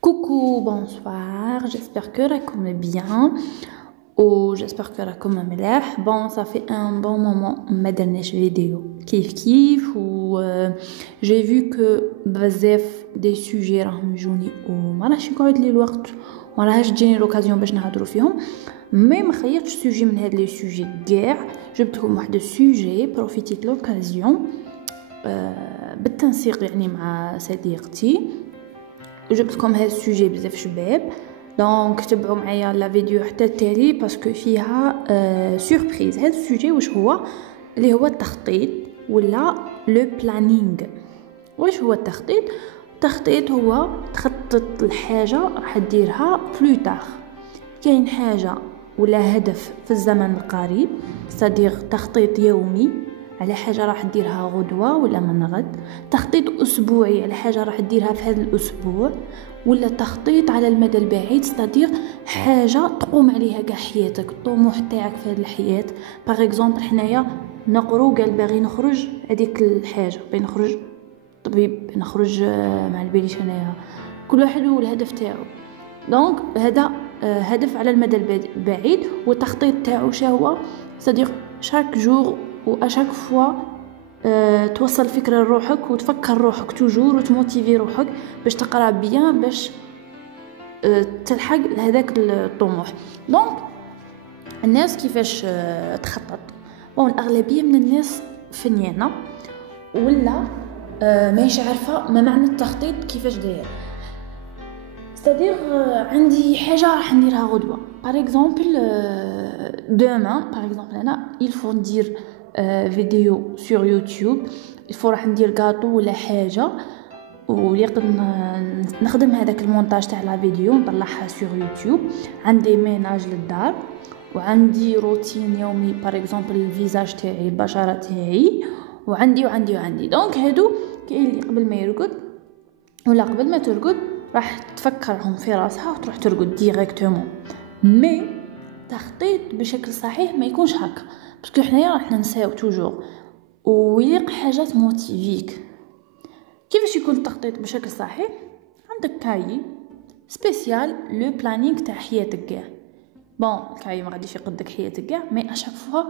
Coucou, bonsoir, j'espère que راكم bien ou j'espère que راكم ملاح. Bon, ça fait un bon moment ما درناش فيديو كيف و j'ai vu que بزاف des sujets راهم يجوني وما راهش يقعد لي الوقت وما راهش تجيني لوكازيون باش نهضروا فيهم. مي ما خيرتش سوجي من هاد لي سوجي كاع، جبت لكم واحد السوجي بروفيتيت لوكازيون بالتنسيق يعني مع صديقتي، وجبت لكم هذا السوجي بزاف شباب. دونك تبعوا معايا لا فيديو حتى التالي باسكو فيها سوربريز. هذا السوجي واش هو؟ اللي هو التخطيط ولا لو بلانينغ. واش هو التخطيط؟ التخطيط هو تخطط الحاجه راح ديرها بلو تار. كاين حاجه ولا هدف في الزمن القريب، صديق تخطيط يومي على حاجه راح ديرها غدوه ولا من غد، تخطيط اسبوعي على حاجه راح ديرها في هذا الاسبوع، ولا تخطيط على المدى البعيد صديق حاجه تقوم عليها كاع حياتك، الطموح تاعك في هذه الحياه. باغ اكزومبل حنايا نقرو قال باغي نخرج هذيك الحاجه، باغي نخرج طبيب، نخرج مع البيليش انايا، كل واحد والهدف تاعو. دونك هذا هدف على المدى البعيد، والتخطيط تاعو شهو صديق شاك جور واشاك فوا توصل فكرة لروحك وتفكر روحك توجور وتموتيفي روحك باش تقرا بيان باش تلحق لهذاك الطموح. دونك الناس كيفاش تخطط؟ بون الاغلبيه من الناس فنيانه ولا ماهيش عارفه ما معنى التخطيط كيفاش داير. صديق عندي حاجه راح نديرها غدوه، باغ اكزومبل دوما، باغ اكزومبل انا يلفو ندير فيديو سور يوتيوب، يلفو راح ندير غاطو ولا حاجه، ويقدر نخدم هذاك المونتاج تاع لا فيديو نطلعها سور يوتيوب. عندي ميناج للدار وعندي روتين يومي، باغ اكزومبل الفيزاج تاعي، البشره تاعي، وعندي دونك هادو كاين اللي قبل ما يرقد ولا قبل ما ترقد راح تفكرهم في راسها وتروح ترقد ديريكتومون. مي تخطيط بشكل صحيح ما يكونش هكا، باسكو حنايا راح ننساو توجور ويليق حاجات موتيفيك. كيفاش يكون التخطيط بشكل صحيح؟ عندك كاي سبيسيال لو بلانينغ تاع حياتك كاع. بون الكاي ما غاديش يقدك حياتك كاع، مي اشاك فوا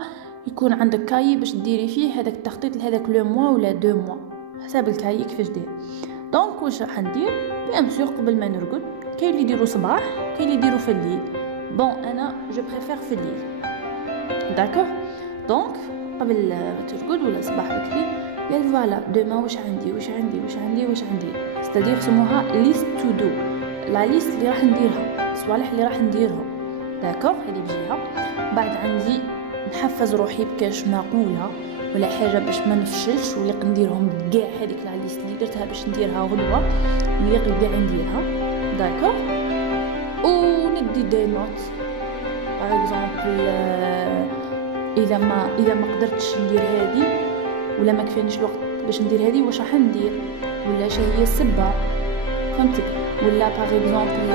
يكون عندك كاي باش ديري فيه هذاك التخطيط لهذاك لو موا ولا دو موا، حساب الكاي كيفاش دير. دونك واش راح ندير؟ بيان سور قبل ما نرقد كاين اللي يديروا صباح، كاين اللي يديروا في الليل. بون انا جو بريفير في الليل، داكوغ. دونك قبل ما ترقد ولا صباح بكري قال فوالا دوما واش عندي ستادير سموها ليست تو دو، لا ليست اللي راح نديرها، الصوالح اللي راح نديرهم، داكوغ. هذه بجهه. بعد عندي نحفز روحي بكاش معقوله ولا حاجه باش ما نفشلش، ولي نديرهم كاع هذيك لا ليست اللي درتها باش نديرها غدوه، اللي كاع نديرها، داكوغ. وندي دي نوت، باغ اكزومبل اذا ما قدرتش ندير هذه ولا ما كفانيش الوقت باش ندير هذه، واش راح ندير ولا شنو هي السبه، فهمتي؟ ولا باغ اكزومبل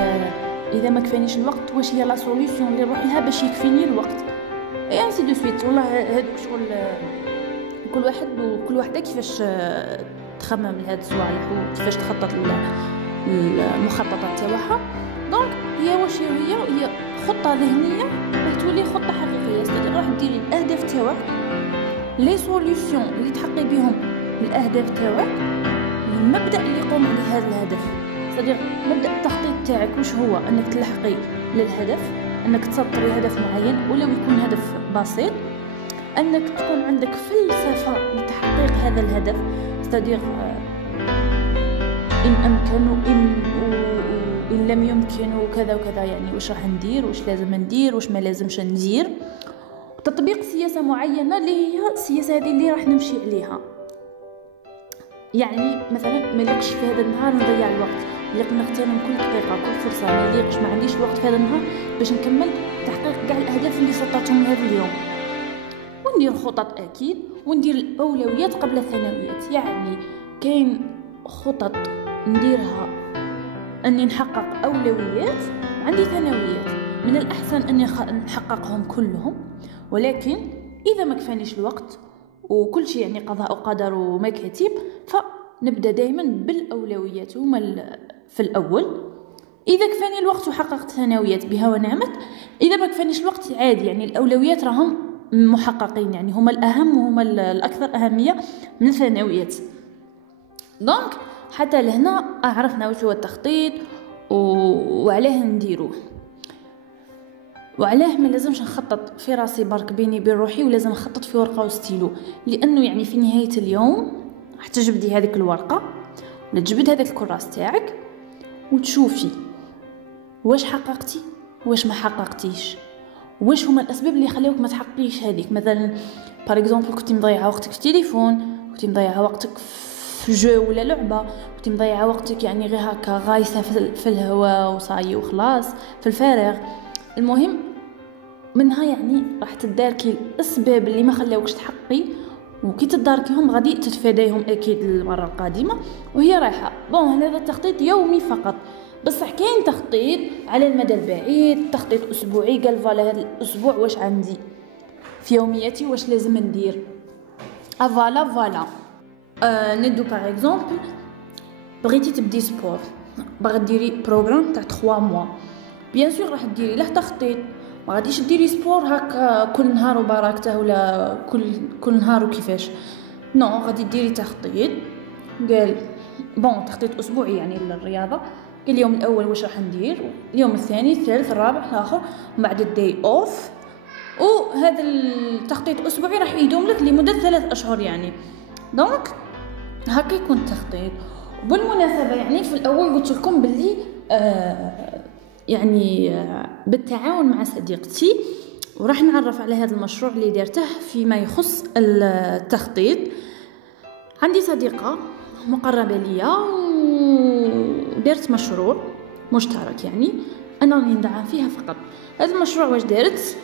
اذا ما كفانيش الوقت واش هي لا سوليوشن اللي نروح لها باش يكفيني الوقت، اي انسي دو سويت. والله هذوك شغل كل واحده كيفاش تخمم لهاد الصوالح وكيفاش تخطط المخططات تاعها. دونك هي واش هي خطه ذهنيه باش تولي خطه حقيقيه. استدي راح ديري الاهداف تاعك، لي سوليوشن اللي تحققي بهم الاهداف تاعك، المبدا اللي يقوم على هذا الهدف. استدي مبدا التخطيط تاعك واش هو؟ انك تلحقي للهدف، انك تسطري هدف معين ولو يكون هدف بسيط، انك تكون عندك فلسفه لتحقيق هذا الهدف. استدي ان امكن وان لم يمكن وكذا وكذا، يعني واش راح ندير، واش لازم ندير، واش ما لازمش ندير، وتطبيق سياسه معينه اللي هي السياسه هذه اللي راح نمشي عليها. يعني مثلا ما يليقش في هذا النهار نضيع الوقت، يليق نغتنم كل دقيقه كل فرصه، ما يليقش ما عنديش الوقت في هذا النهار باش نكمل تحقيق كاع الاهداف اللي سطرتهم هذا اليوم. وندير خطط اكيد، وندير الاولويات قبل الثانويات. يعني كاين خطط نديرها اني نحقق اولويات، عندي ثانويات من الاحسن اني نحققهم كلهم، ولكن اذا ما كفانيش الوقت وكل شيء يعني قضاء وقدر ومكاتب، فنبدا دائما بالاولويات هما في الاول. اذا كفاني الوقت وحققت ثانويات بها ونعمت، اذا ما كفانيش الوقت عادي، يعني الاولويات راهم محققين، يعني هما الاهم وهما الاكثر اهميه من الثانويات. دونك حتى لهنا عرفنا واش هو التخطيط وعلاه نديروه، وعلاه ما لازمش نخطط في راسي برك بيني وبين روحي، ولازم نخطط في ورقه وستيلو، لانه يعني في نهايه اليوم راح تجبدي هذيك الورقه ولا تجبد هذاك الكراس تاعك وتشوفي واش حققتي واش ما حققتيش، واش هما الاسباب اللي خلاوك ما تحققيش هذيك. مثلا بار اكزومبل كنتي مضيعه وقتك في التليفون، كنتي مضيعه وقتك في جو ولا لعبه، كنتي مضيعه وقتك يعني غير هكا غايسه في الهواء وصاي وخلاص في الفارغ. المهم منها يعني راح تداركي الاسباب اللي ما خلاوكش تحققي، وكي تداركيهم غادي تتفاديهم اكيد المره القادمه وهي رايحه. بون هذا التخطيط يومي فقط، بصح كاين تخطيط على المدى البعيد، تخطيط اسبوعي، قال فوالا هذا الاسبوع واش عندي في يومياتي واش لازم ندير. فوالا ندو باغ اكزومبل بغيتي تبدي سبور، باغي ديري بروغرام تاع 3 موا، بيان سور راح ديري له تخطيط، ما غاديش ديري سبور هكا كل نهار وبركته ولا كل نهار وكيفاش، نو غادي ديري تخطيط. قال بون تخطيط اسبوعي يعني للرياضه، قال اليوم الاول واش راح ندير، اليوم الثاني الثالث الرابع الاخر، ومن بعد الداي اوف. وهذا التخطيط الاسبوعي راح يدوم لك لمده 3 اشهر يعني. دونك هكا يكون التخطيط. وبالمناسبه يعني في الاول قلت لكم باللي يعني بالتعاون مع صديقتي وراح نعرف على هذا المشروع اللي دارته فيما يخص التخطيط. عندي صديقه مقربه ليا ودارت مشروع مشترك، يعني انا راني ندعم فيها فقط. هذا المشروع واش دارت؟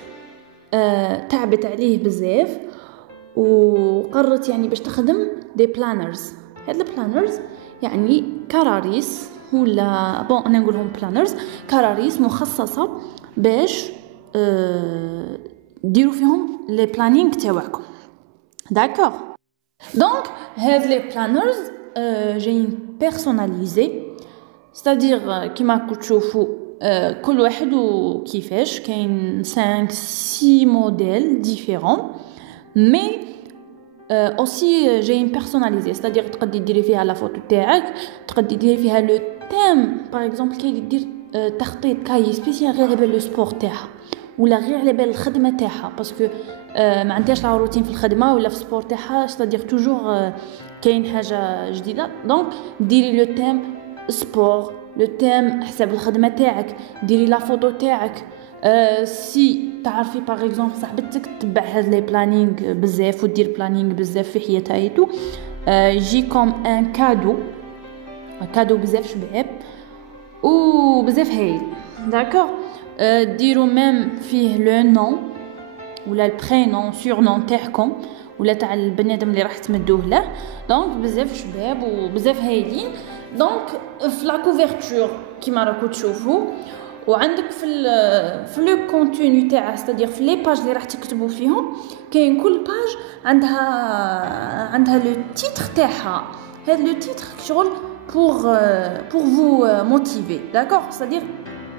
تعبت عليه بزاف وقررت يعني باش تخدم دي بلانرز. هاد البلانرز يعني كراريس ولا بون انا نقولهم بلانرز، كراريس مخصصه باش ديروا فيهم لي بلانينغ تاعكم. داكوغ. دونك هاد لي بلانرز جايين بيرسوناليزي، ستادير كيما راكم تشوفوا كل واحد وكيفاش كاين 5 6 موديل ديفيرون، مي اوسي جايين بيرسوناليزي، ستادير تقدري ديري فيها لا فوتو تاعك، تقدري ديري فيها لو تيم. باغ اكزومبل كاين دير تخطيط كاي سبيسيال غير على بال لو سبور تاعها ولا غير على بال الخدمه تاعها، باسكو ما عندهاش لا روتين في الخدمه ولا في السبور تاعها، ستادير توجور كاين حاجه جديده. دونك ديري لو تيم سبور، لو تيم حساب الخدمه تاعك، ديري لا فوتو تاعك. سي تعرفي باغ اكزومبل صاحبتك تتبع هاد لي بلانينغ بزاف ودير بلانينغ بزاف في حياتها ايتو، يجيكم ان كادو بزاف شباب وبزاف هايل. داكوغ. ديروا ميم فيه لو نون ولا البرينون سورنون تاعكم ولا تاع البنادم اللي راح تمدوه له. دونك بزاف شباب وبزاف هايلين. دونك في لا كوفرتور كيما راكم تشوفوا، وعندك في لو كونتوني تاعها، ستادير في لي باج اللي راح تكتبوا فيهم، كاين كل باج عندها لو تيتر تاعها. هذا لو تيتر شغل pour vous motiver, d'accord, c'est-à-dire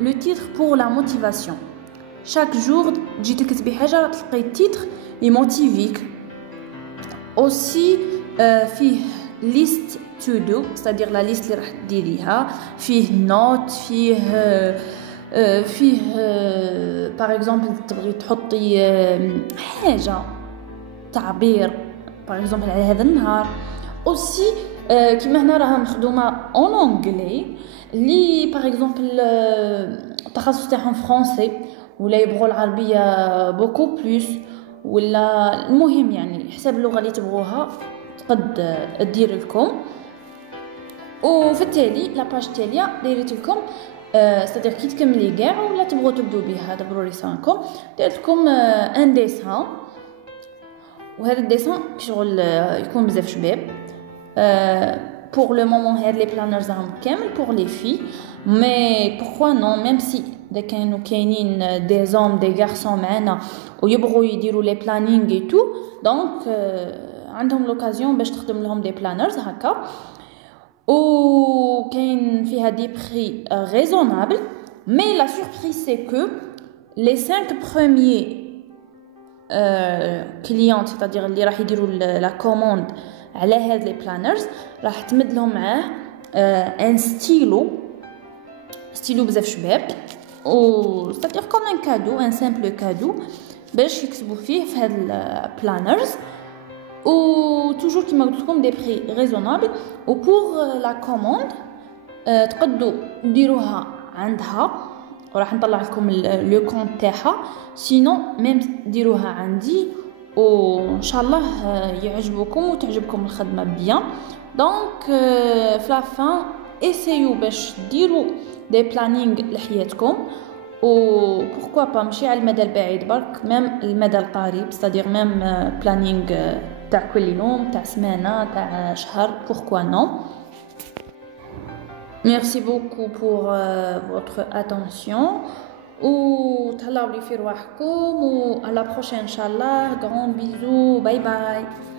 le titre pour la motivation. Chaque jour تجي تكتبي حاجه تلقاي تيتر يموتيفيك. aussi فيه list to do, c'est-à-dire la liste اللي راح ديريها، فيه نوت، فيه par exemple تبغي تحطي حاجه تعبير par exemple على هذا النهار. aussi كيما هنا راها مخدومه اون انجلي لي باغ اكزومبل التخصص تاعهم فرونسي ولا يبغوا العربيه بوكو بلوس ولا المهم يعني حسب اللغه اللي تبغوها تقد دير لكم. وفي التالي لاباج التاليه دايرت لكم ستادير كي تكملي كاع ولا تبغوا تبدو بها دبروا لسانكم، دايرت لكم ان ديسان. وهذا الديسان شغل يكون بزاف شباب. pour le moment هاد لي بلانرز راهم كامل pour les filles, mais pourquoi non, même si دا كانوا كاينين دي زوم دي غارسون معنا ويبغوا يديروا لي بلانينغ اي تو، دونك عندهم لوكازيون باش تخدم لهم دي بلانرز هكا. ou كاين فيها des prix raisonnables. Mais la surprise c'est que les 5 premiers clients, c'est-à-dire اللي راح يديروا la commande على هاد les planners, راح تمد لهم معاه un stylo بزاف شباب ou c'est-à-dire comme un cadeau, un simple cadeau باش يكتبوا فيه في هاد planners. ou toujours كيما قلت لكم des prix raisonnables. ou pour la commande تقدروا ديروها عندها وراح نطلع لكم لو كونت تاعها. سينو ميم ديروها عندي وان شاء الله يعجبكم وتعجبكم الخدمه بيان. دونك في لا فان اسيو باش ديروا دي بلانينغ لحياتكم و pourquoi pas ماشي على المدى البعيد برك ميم المدى القريب ستادير ميم بلانينغ تاع كل يوم تاع سمانه تاع شهر pourquoi non. Merci beaucoup pour votre attention ou تهلاو لي في رواحكم و à la prochaine inchallah. Grand bisous, bye bye.